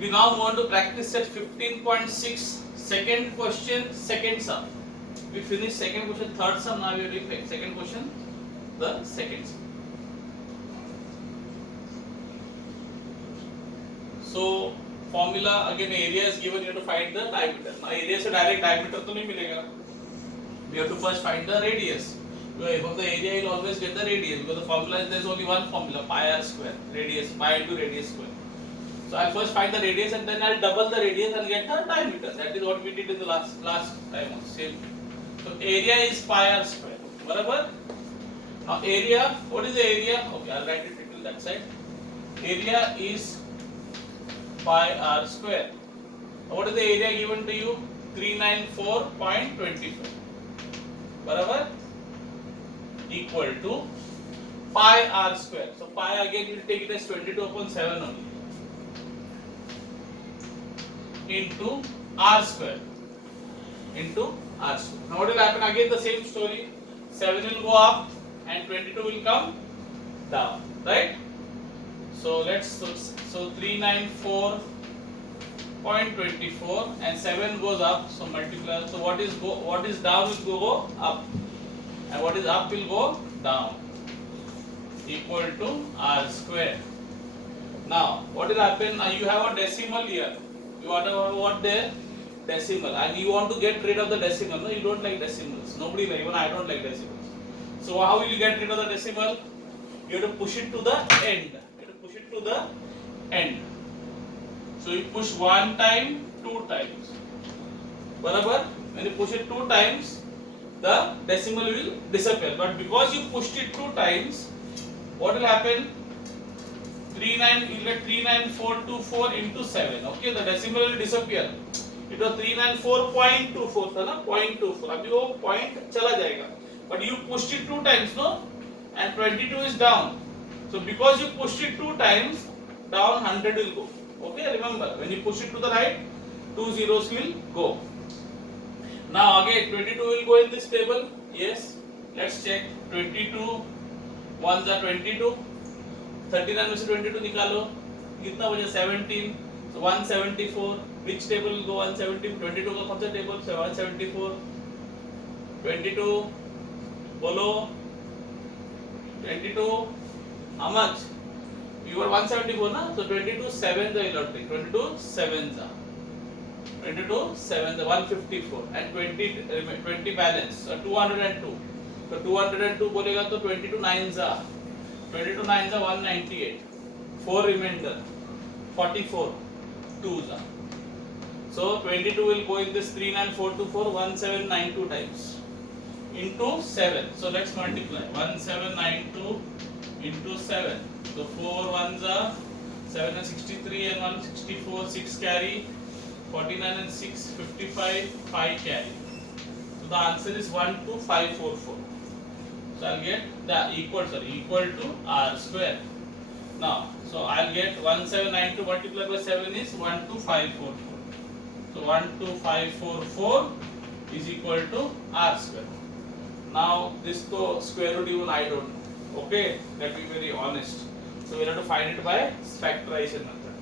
We now want to practice set 15.6 second question, second sum. We finished second question, third sum. Now we are doing second question, the second sum. So formula again, area is given. You have to find the diameter. Now area से direct diameter तो नहीं मिलेगा. We have to first find the radius. From the area you will always get the radius because the formula is there is only one formula, pi r square, radius, pi into radius square. So I'll first find the radius and then I'll double the radius and get the diameter. That is what we did in the last time. Same. So area is pi r square. Barabar? Now area, what is the area? Okay, I'll write it till that side. Area is pi r square. What is the area given to you? 394.25. Barabar? Equal to pi r square. So pi again you will take it as 22 upon 7 only. Into r square. Into r square. Now what will happen? Again the same story. 7 will go up and 22 will come down. Right? So let's so 394.24 and 7 goes up. So multiply. So what is down will go up. And what is up will go down, equal to r square. Now what will happen? Now you have a decimal here. You want to have what there? Decimal, and you want to get rid of the decimal. No, you don't like decimals. Nobody like, even I don't like decimals. So how will you get rid of the decimal? You have to push it to the end. You have to push it to the end. So you push one time, two times. Barabar? When you push it two times, the decimal will disappear. But because you pushed it two times, what will happen? You get 39424 into 7. Okay, the decimal will disappear. It was 394.24 था ना, 0.24. अभी वो point चला जाएगा. But you pushed it two times, no? And 22 is down. So because you pushed it two times, down 100 will go. Okay, remember when you push it to the right, two zeros will go. Now again 22 will go in this table. Yes. Let's check. 22 ones are 22. 39 में से 22 निकालो. कितना बचा? 17. So 174. Which table will go? 170. 22 का कौन सा table? 174. 22. बोलो. 22. How much? You were 174 na? So 22 sevens are electric. 22 sevens are. 22 sevens are 154 and 20 balance. So 202. So 202 बोलेगा तो 22 nines are. 22 nines are 198. 4 remainder. 44 twos are. So 22 will go in this 39424 1792 times into 7. So let's multiply 1792 into 7. So 4 ones are 7 and 63 and 164, 6 carry, 49 and 6, 55, 5 carry. So the answer is 12544. So I'll get the equal to r square. Now, so I'll get 1792 multiplied by 7 is 12544. So 12544 is equal to r square. Now this to square root even I don't know. Okay, let me be very honest. So we have to find it by factorization method.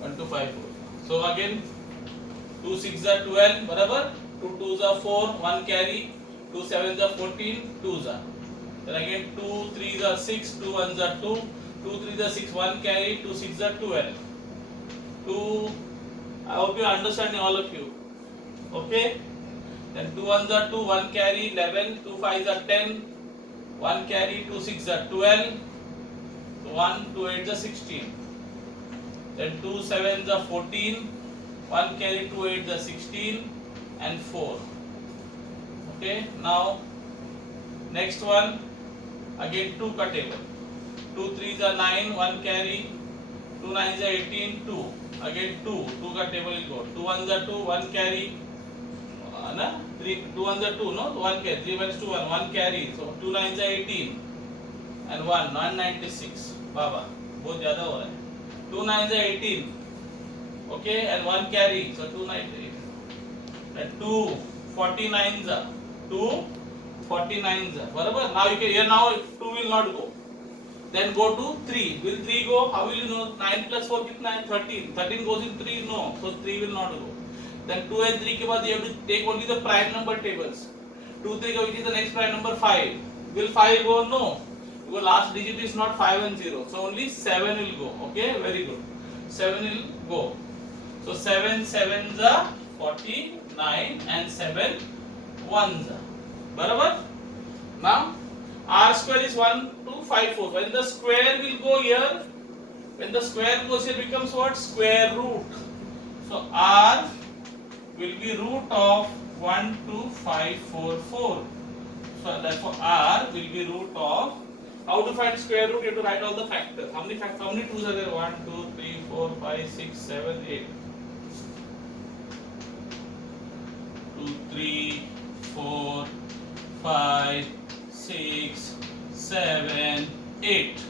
One, two, five, four. So again, 2 6 are 12, barabar. 2 2s are 4, 1 carry. 2 7s are 14, 2s are. Then again 2 3s are 6, 2 1s are 2, 2 3s are 6, 1 carry. 2 6s are 12. 2. I hope you understand, all of you. Okay. Then 2 1s are 2, 1 carry, 11, 2 5s are 10, 1 carry, 2 6s are 12, 1 2 8s are 16. Then 2 7s are 14, 1 carry, 2 8s are 16 and 4. Okay, now next one, again 2 ka table. 2 3s are 9, 1 carry, 2 9s are 18, 2. Again 2 ka table will go. 2 1s are 2, 1 carry. 3 2 1s are 2, no? 1 carry. 3 minus 2 1 carry. So 2 9s are 18 and 1 996. Baba, बहुत ज़्यादा हो रहा है. 2 9s are 18. Okay, and 1 carry. So 2 9 and 2 49s are 2 49s are. बराबर. Now you can here now 2 will not go. Then go to 3. Will 3 go? How will you know? 9 plus 4 कितना है? 13. 13 goes in 3? No. So 3 will not go. Then 2 and 3 के बाद you have to take only the prime number tables. 2, 3 which is the next prime number 5. Will 5 go? No. Because last digit is not 5 and 0. So only 7 will go. Okay, very good. 7 will go. So 7 sevens are 49 and 7 ones are. बराबर? Now r square is 1254. When the square will go here, when the square goes here, becomes what? Square root. So r will be root of 12544. So therefore r will be root of. How to find square root? You have to write all the factors. How many 2's are there? 1, 2, 3, 4, 5, 6, 7, 8. 2, 3, 4, 5, 6, 7, 8.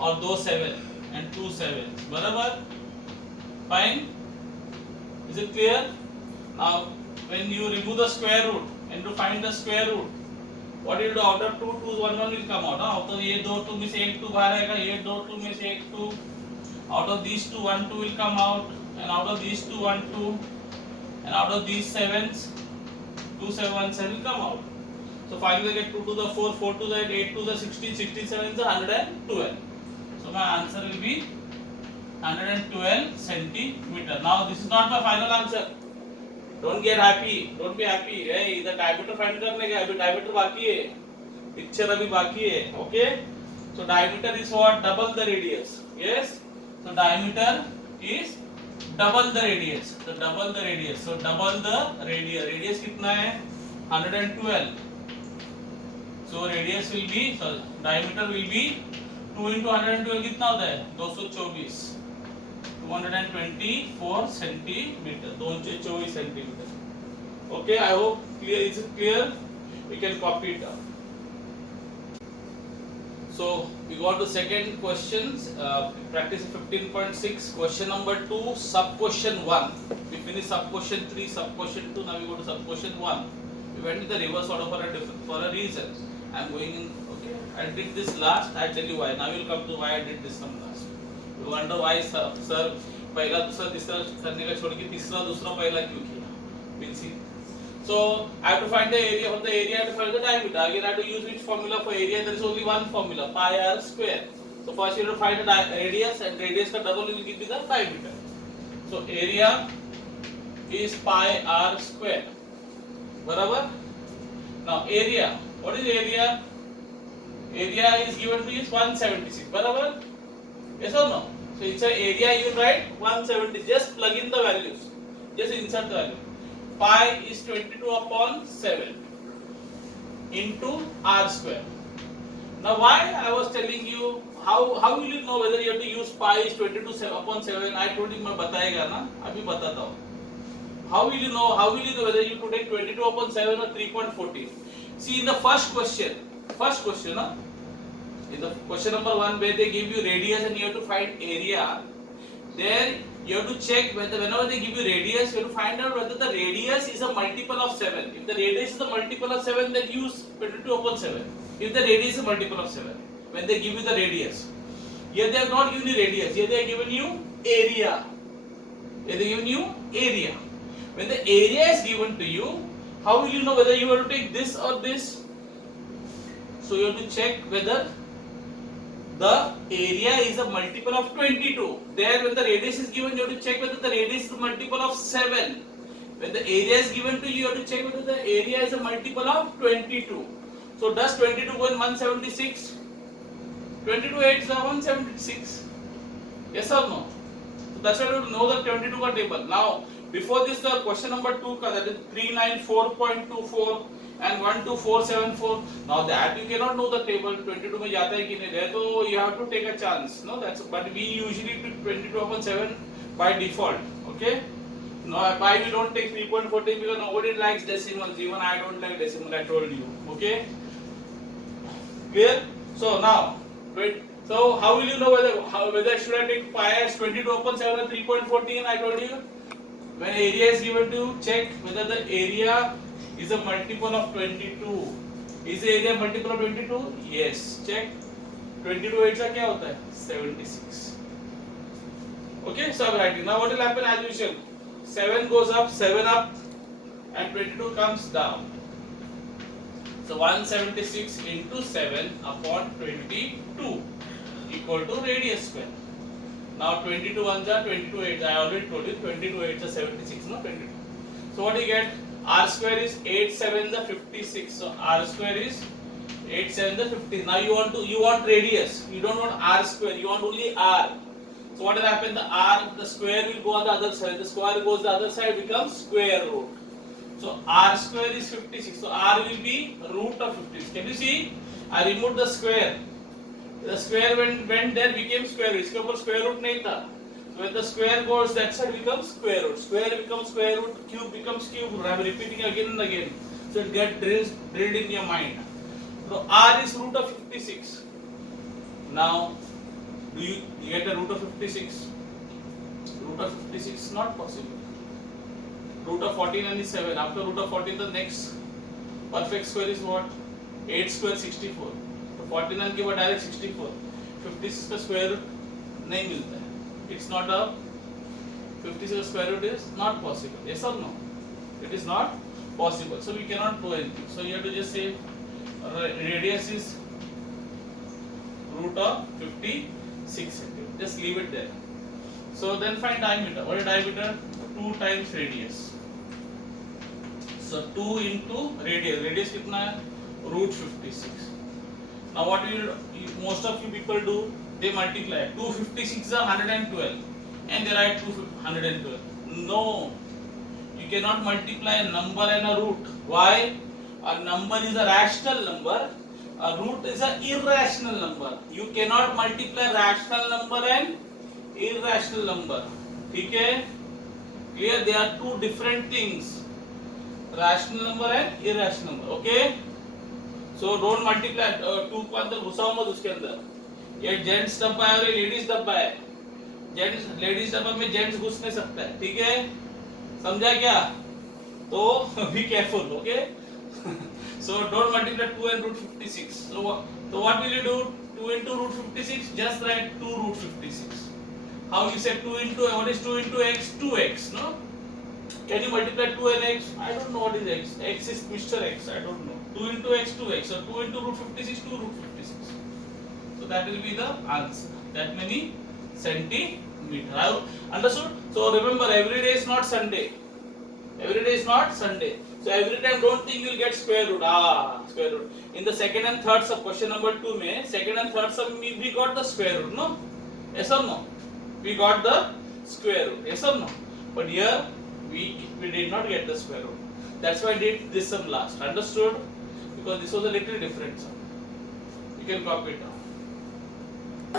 और 2 7 and 2 7. बराबर? Fine? Is it clear? Now when you remove the square root and to find the square root, what you do? Out of 2 2's 1 1 will come out. Out of ये 2 2 में से एक 2 बाहर आएगा, ये 2 2 में से एक 2. Out of these 2 1 2 will come out, and out of these 2 1 2, and out of these 7's 2 7 1 7 will come out. So finally get 2 to the 4, 4 to the 8, 8 to the 16, 16 7 is 112. So my answer will be 112 centimeter. Now this is not my final answer. Don't get happy. Don't be happy. Hey, इधर diameter find करने का अभी diameter बाकी है. Picture अभी बाकी है. Okay? So diameter is what? Double the radius. Yes? So diameter is double the radius. So double the radius. So double the radius. Radius कितना है? 112. So radius will be, sorry, diameter will be 2 into 112 कितना होता है? 224. 224 centimeter. 224 centimeter. Okay, I hope clear. Is it clear? We can copy it down. So we got to second questions. Practice 15.6. Question number 2. Sub question 1. We finished sub question 3, sub question 2. Now we go to sub question 1. We went in the reverse order for a reason. I am going in. Okay, I did this last. I tell you why. Now we will come to why I did this one last. You wonder why sir पहला दूसरा तीसरा करने का छोड़ के तीसरा दूसरा पहला क्यों किया? We'll see. So I have to find the area. From the area I have to find the diameter. Again I have to use which formula for area? There is only one formula, pi r square. So first you have to find the radius, and radius का double will give you the diameter. So area is pi r square. बराबर? Now area. What is area? Area is given to you is 176. बराबर? Yes or no? So it's a area you write 170. Just plug in the values. Just insert the value. Pi is 22 upon 7 into r square. Now why I was telling you, how will you know whether you have to use pi is 22 upon 7? I told you मैं बताएगा ना, अभी बताता हूँ. How will you know whether you to take 22 upon 7 or 3.14? See in the first question, huh? In the question number 1 where they give you radius and you have to find area, there you have to check whether whenever they give you radius, you have to find out whether the radius is a multiple of 7. If the radius is a multiple of 7, then use 22 upon 7. If the radius is a multiple of 7, when they give you the radius, here they have not given you radius, here they have given you area. Here they have given you area. When the area is given to you, how will you know whether you have to take this or this? So you have to check whether the area is a multiple of 22. There when the radius is given, you have to check whether the radius is a multiple of 7. When the area is given to you, you have to check whether the area is a multiple of 22. So does 22 go in 176? 22 8s are 176. Yes or no? So that's why you have to know the 22 ka table. Now before this the question number 2 ka, that is 394.24 and 12474. Now that you cannot know the table 22 में जाता है कि नहीं there, so you have to take a chance. No, that's but we usually do 22 upon 7 by default. Okay. No, why we don't take 3.14? Because nobody likes decimals. Even I don't like decimal. I told you. Okay. Clear? So now, so how will you know whether should I take pi as 22 upon 7 or 3.14? I told you. When area is given to, check whether the area is a multiple of 22. Is the area multiple of 22? Yes. Check. 22 8 का क्या होता है 76. Okay, so I'm writing. Now what will happen as usual? 7 goes up, 7 up, and 22 comes down. So 176 into 7 upon 22 equal to radius square. Now 22 ones are 22 8. I already told you 22 8 are 76, no 22. So what do you get? R square is 8 7 is 56. So R square is 8 7 is 50. Now you want radius. You don't want R square. You want only R. So what will happen? The square will go on the other side. The square goes the other side, becomes square root. So R square is 56. So R will be root of 56. Can you see? I removed the square. The square went there became square root. इसके ऊपर square root नहीं था. So when the square goes that side becomes square root. Square becomes square root. Cube becomes cube root. I am repeating again and again. So it gets drilled in your mind. So R is root of 56. Now do you get the root of 56? Root of 56 is not possible. Root of 14 and 7. After root of 14, the next perfect square is what? 8 square 64. So 49 के बाद direct 64. 56 का square root नहीं मिलता है. It's not a 56 का square root is not possible. Yes or no? It is not possible. So we cannot do anything. So you have to just say radius is root of 56 centimeter. Just leave it there. So then find diameter. What is diameter? 2 times radius. So 2 into radius. Radius कितना है? Root 56. Now what most of you people do? They multiply. 256 is 112, and they write 112. No, you cannot multiply a number and a root. Why? A number is a rational number. A root is an irrational number. You cannot multiply rational number and irrational number. Okay? Clear? They are two different things. Rational number and irrational number. Okay? So don't multiply 2 को अंदर घुसाओ मत उसके अंदर. ये gents डब्बा है और ये लेडीज डब्बा है. जेंट्स लेडीज डब्बा में जेंट्स घुस नहीं सकता है. ठीक है? समझा क्या? तो be careful. Okay? So don't multiply 2 and root 56. So what will you do? 2 into root 56. Just write 2 root 56. How you say 2 into what is 2 into x? 2x. No? Can you multiply 2 and x? I don't know what is x. X is Mr. X. I don't know. 2 into x, 2x. So 2 into root 56, 2 root 56. So that will be the answer. That many centimeter. Understood? So remember, every day is not Sunday. Every day is not Sunday. So every time don't think you will get square root. Square root. In the second and third sub, question number 2 mein, second and third sub we got the square root, no? Yes or no? We got the square root. Yes or no? But here we did not get the square root. That's why I did this sum last. Understood? Because this was a little different sum. You can copy it down.